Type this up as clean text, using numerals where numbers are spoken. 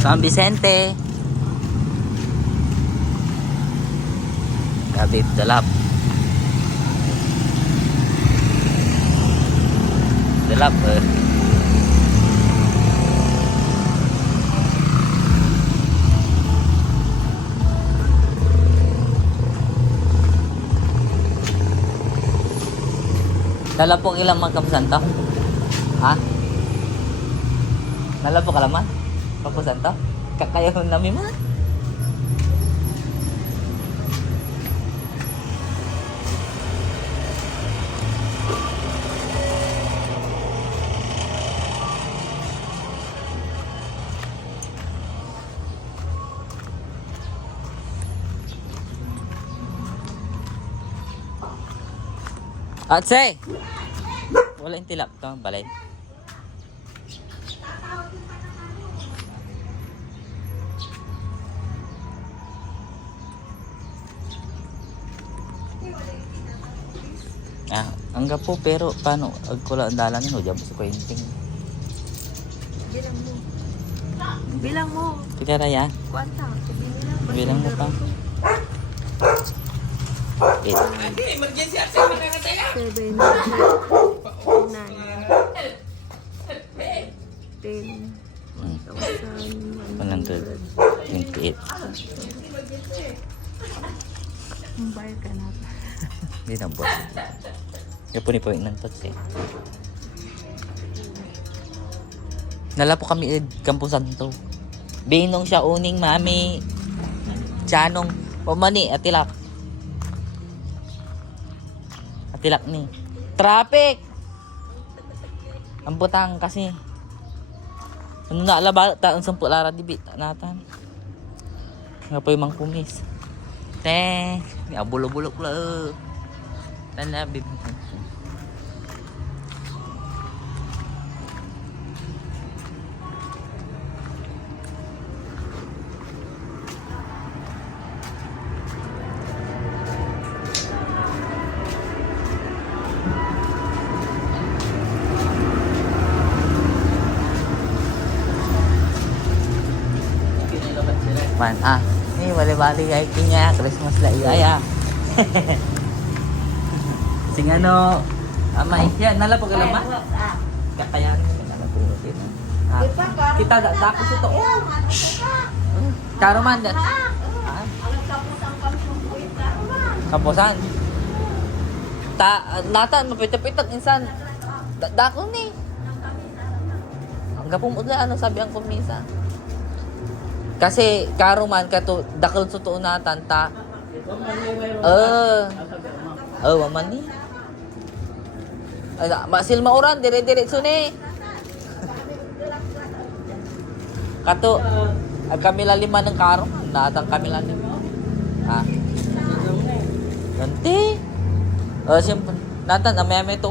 San Vicente. Kabit Dalap. Dalap Dala po ilang mga kapusanto? Ha? Dala po kalaman? Kapusanto? Kakayaw namin man? Atse! Wala yung tilap to, balay. Angga po pero paano agkula ang dalan nyo diyan sa kuyenting. Bilang mo. Bilang mo. Kita raya. Kwanta. Bilang mo pa. 8. 7, 9, 10, 128. Bayar ka na. Hindi na boss. Yung po ng tots eh. Nala po kami Campo Santo. Binong siya uning mami. Tiyanong pamani atilak. Atilak ni. Traffic! Ang butang kasi. Ano na alaba taon 10 lara dibit natan. Nga po yung mang kumis. Teh, ni abulo-bulok pula. Tanda bib. Man, ini bali-bali ay kinya Christmas la iya. Sing ano, amay, yan nala po kalaman. Katayan nala po din. Kita dako ito. Karo man dat. Kapusan. Natan mapita-pitak insan. Dako ni. Ang gapong udla ano sabi ang kumisa. Kasi karo man kato dakal sa tuon natan ta. Waman ni. Masil mauran dire-diretso ni. Kato kami lalima ng karo, natang kami lalima. Ganti. Siyempre, natan amay to.